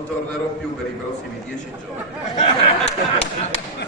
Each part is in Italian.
non tornerò più per i prossimi 10 giorni.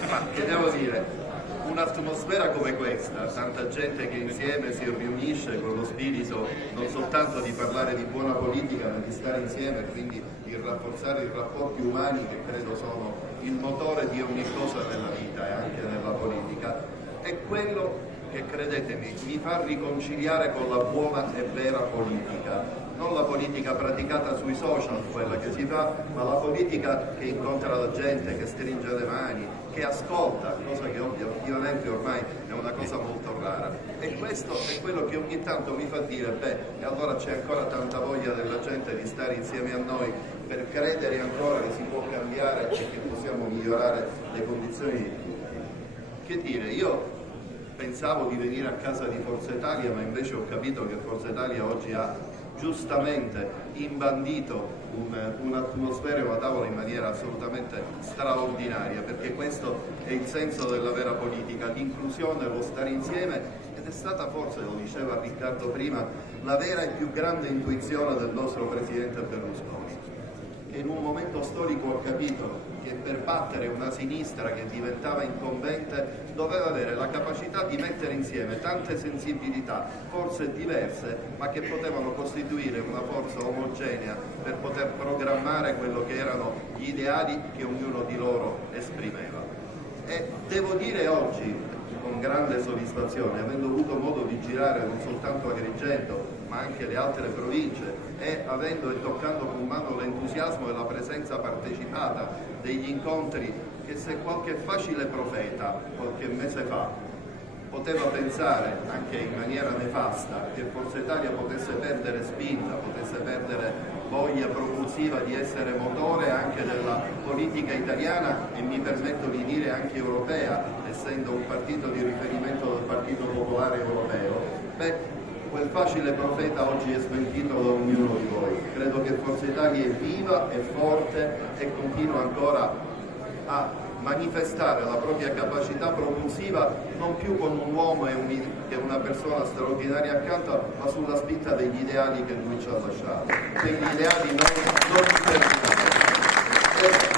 Ma che devo dire? Un'atmosfera come questa, tanta gente che insieme si riunisce con lo spirito non soltanto di parlare di buona politica, ma di stare insieme e quindi di rafforzare i rapporti umani che credo sono il motore di ogni cosa nella vita e anche nella politica, è quello che, credetemi, mi fa riconciliare con la buona e vera politica, non la politica praticata sui social, quella che si fa, ma la politica che incontra la gente, che stringe le mani, che ascolta, cosa che ovviamente ormai è una cosa molto rara. E questo è quello che ogni tanto mi fa dire, beh, e allora c'è ancora tanta voglia della gente di stare insieme a noi per credere ancora che si può cambiare e che possiamo migliorare le condizioni di tutti. Che dire, io pensavo di venire a casa di Forza Italia, ma invece ho capito che Forza Italia oggi ha giustamente imbandito un'atmosfera e una tavola in maniera assolutamente straordinaria, perché questo è il senso della vera politica, l'inclusione, lo stare insieme, ed è stata forse, lo diceva Riccardo prima, la vera e più grande intuizione del nostro Presidente Berlusconi, che in un momento storico ha capito che per battere una sinistra che diventava incombente doveva avere la capacità di mettere insieme tante sensibilità, forze diverse, ma che potevano costituire una forza omogenea per poter programmare quello che erano gli ideali che ognuno di loro esprimeva. E devo dire oggi, con grande soddisfazione, avendo avuto modo di girare non soltanto Agrigento ma anche le altre province e avendo e toccando con mano l'entusiasmo e la presenza partecipata degli incontri, che se qualche facile profeta qualche mese fa poteva pensare anche in maniera nefasta che Forza Italia potesse perdere spinta, potesse perdere voglia propulsiva di essere motore anche della politica italiana e mi permetto di dire anche europea, essendo un partito di riferimento del Partito Popolare Europeo, beh, quel facile profeta oggi è smentito da ognuno di voi. Credo che Forza Italia è viva, è forte e continua ancora a manifestare la propria capacità propulsiva non più con un uomo e una persona straordinaria accanto, ma sulla spinta degli ideali che lui ci ha lasciato, quegli ideali non terminati.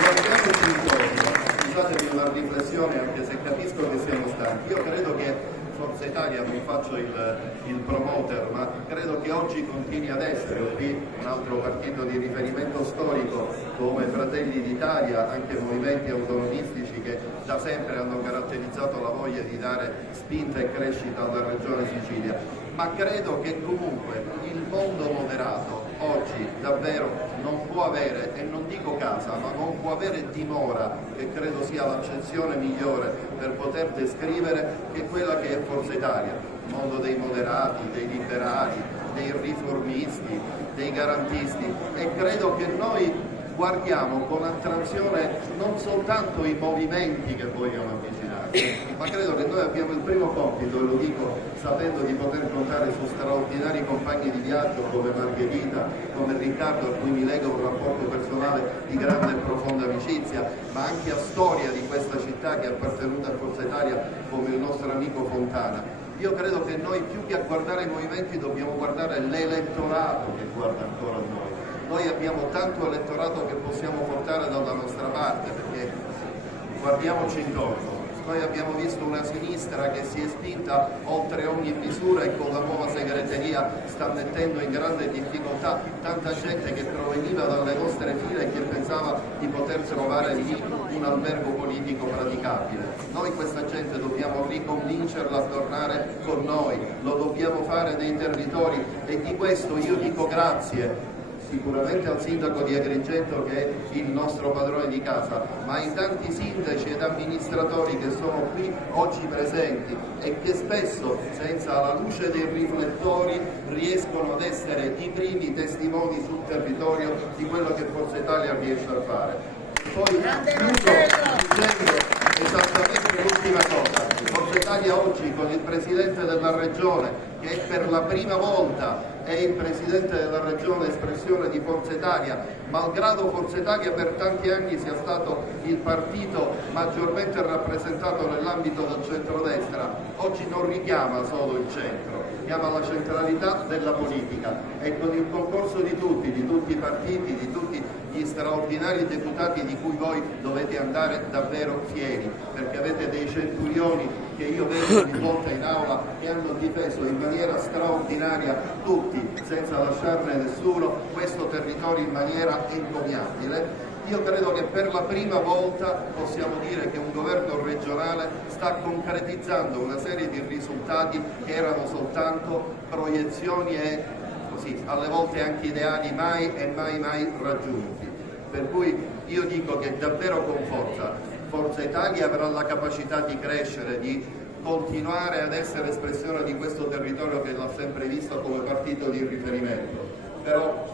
Guardiamoci intorno, scusatemi una riflessione anche se capisco che siamo stanchi, io credo che Forza Italia, non faccio il promoter, ma credo che oggi continui ad essere, qui un altro partito di riferimento storico come Fratelli d'Italia, anche movimenti autonomistici che da sempre hanno caratterizzato la voglia di dare spinta e crescita alla Regione Sicilia, ma credo che comunque il mondo moderato oggi davvero non può avere, e non dico casa, ma non può avere dimora, che credo sia l'accezione migliore per poter descrivere, che è quella che è Forza Italia, il mondo dei moderati, dei liberali, dei riformisti, dei garantisti, e credo che noi guardiamo con attrazione non soltanto i movimenti che vogliono avvicinarsi, ma credo che noi abbiamo il primo compito, e lo dico sapendo di poter contare su straordinari compagni di viaggio come Margherita, come Riccardo, a cui mi lega un rapporto personale di grande e profonda amicizia, ma anche a storia di questa città che è appartenuta a Forza Italia, come il nostro amico Fontana. Io credo che noi più che a guardare i movimenti dobbiamo guardare l'elettorato che guarda ancora a noi. Noi abbiamo tanto elettorato che possiamo portare dalla nostra parte, perché guardiamoci intorno, noi abbiamo visto una sinistra che si è spinta oltre ogni misura e con la nuova segreteria sta mettendo in grande difficoltà tanta gente che proveniva dalle nostre file e che pensava di poter trovare lì un albergo politico praticabile. Noi questa gente dobbiamo riconvincerla a tornare con noi, lo dobbiamo fare nei territori, e di questo io dico grazie sicuramente al sindaco di Agrigento, che è il nostro padrone di casa, ma ai tanti sindaci ed amministratori che sono qui oggi presenti e che spesso, senza la luce dei riflettori, riescono ad essere i primi testimoni sul territorio di quello che Forza Italia riesce a fare. Poi chiudo dicendo esattamente l'ultima cosa. Forza Italia oggi, con il Presidente della Regione, che per la prima volta è il Presidente della Regione espressione di Forza Italia, malgrado Forza Italia per tanti anni sia stato il partito maggiormente rappresentato nell'ambito del centrodestra, oggi non richiama solo il centro, chiama la centralità della politica, e con il concorso di tutti i partiti, di tutti gli straordinari deputati di cui voi dovete andare davvero fieri, perché avete dei centurioni che io vedo ogni volta in aula che hanno difeso in maniera straordinaria tutti, senza lasciarne nessuno, questo territorio in maniera encomiabile. Io credo che per la prima volta possiamo dire che un governo regionale sta concretizzando una serie di risultati che erano soltanto proiezioni e così, alle volte anche ideali mai e mai raggiunti. Per cui io dico che davvero con Forza Italia avrà la capacità di crescere, di continuare ad essere espressione di questo territorio che l'ha sempre visto come partito di riferimento. Però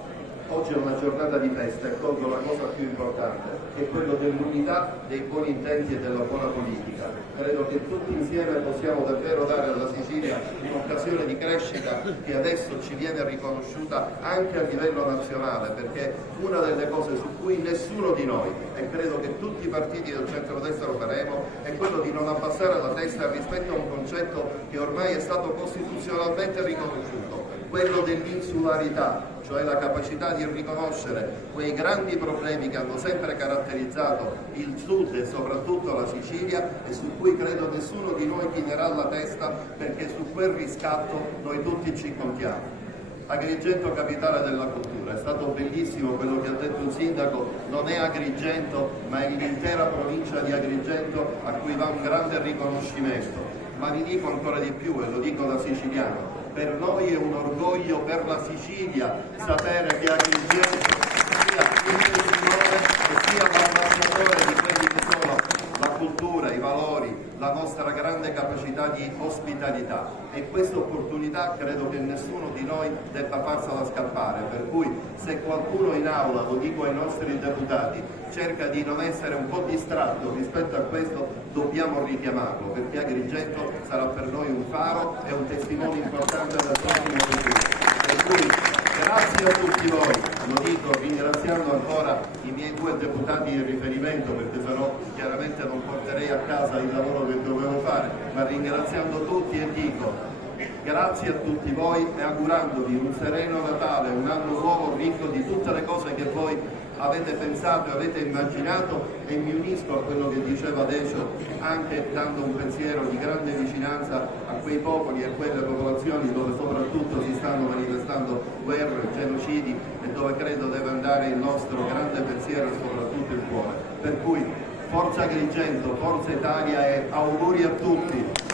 oggi è una giornata di festa e colgo la cosa più importante, che è quello dell'unità, dei buoni intenti e della buona politica. Credo che tutti insieme possiamo davvero dare alla Sicilia un'occasione di crescita che adesso ci viene riconosciuta anche a livello nazionale, perché una delle cose su cui nessuno di noi, e credo che tutti i partiti del centrodestra lo faremo, è quello di non abbassare la testa rispetto a un concetto che ormai è stato costituzionalmente riconosciuto, quello dell'insularità, cioè la capacità di riconoscere quei grandi problemi che hanno sempre caratterizzato il Sud e soprattutto la Sicilia e su cui credo nessuno di noi chinerà la testa, perché su quel riscatto noi tutti ci contiamo. Agrigento capitale della cultura, è stato bellissimo quello che ha detto il sindaco, non è Agrigento ma è l'intera provincia di Agrigento a cui va un grande riconoscimento, ma vi dico ancora di più e lo dico da siciliano, per noi è un orgoglio per la Sicilia sapere che Agrigento sia il testimone e sia l'ambasciatore di quelli che sono la cultura, i valori, la nostra grande capacità di ospitalità, e questa opportunità credo che nessuno di noi debba farsela scappare, per cui se qualcuno in aula, lo dico ai nostri deputati, cerca di non essere un po' distratto rispetto a questo, dobbiamo richiamarlo, perché Agrigento sarà per noi un faro e un testimone importante del prossimo futuro. Per cui grazie a tutti voi, lo dico ringraziando ancora i miei due deputati di riferimento, perché sennò chiaramente non porterei a casa il lavoro che dovevo fare, ma ringraziando tutti e dico grazie a tutti voi e augurandovi un sereno Natale, un anno nuovo ricco di tutte le cose che voi avete pensato e avete immaginato, e mi unisco a quello che diceva Decio, anche dando un pensiero di grande vicinanza a quei popoli e a quelle popolazioni dove soprattutto si stanno manifestando guerre, genocidi e dove credo deve andare il nostro grande pensiero e soprattutto il cuore. Per cui Forza Agrigento, Forza Italia e auguri a tutti!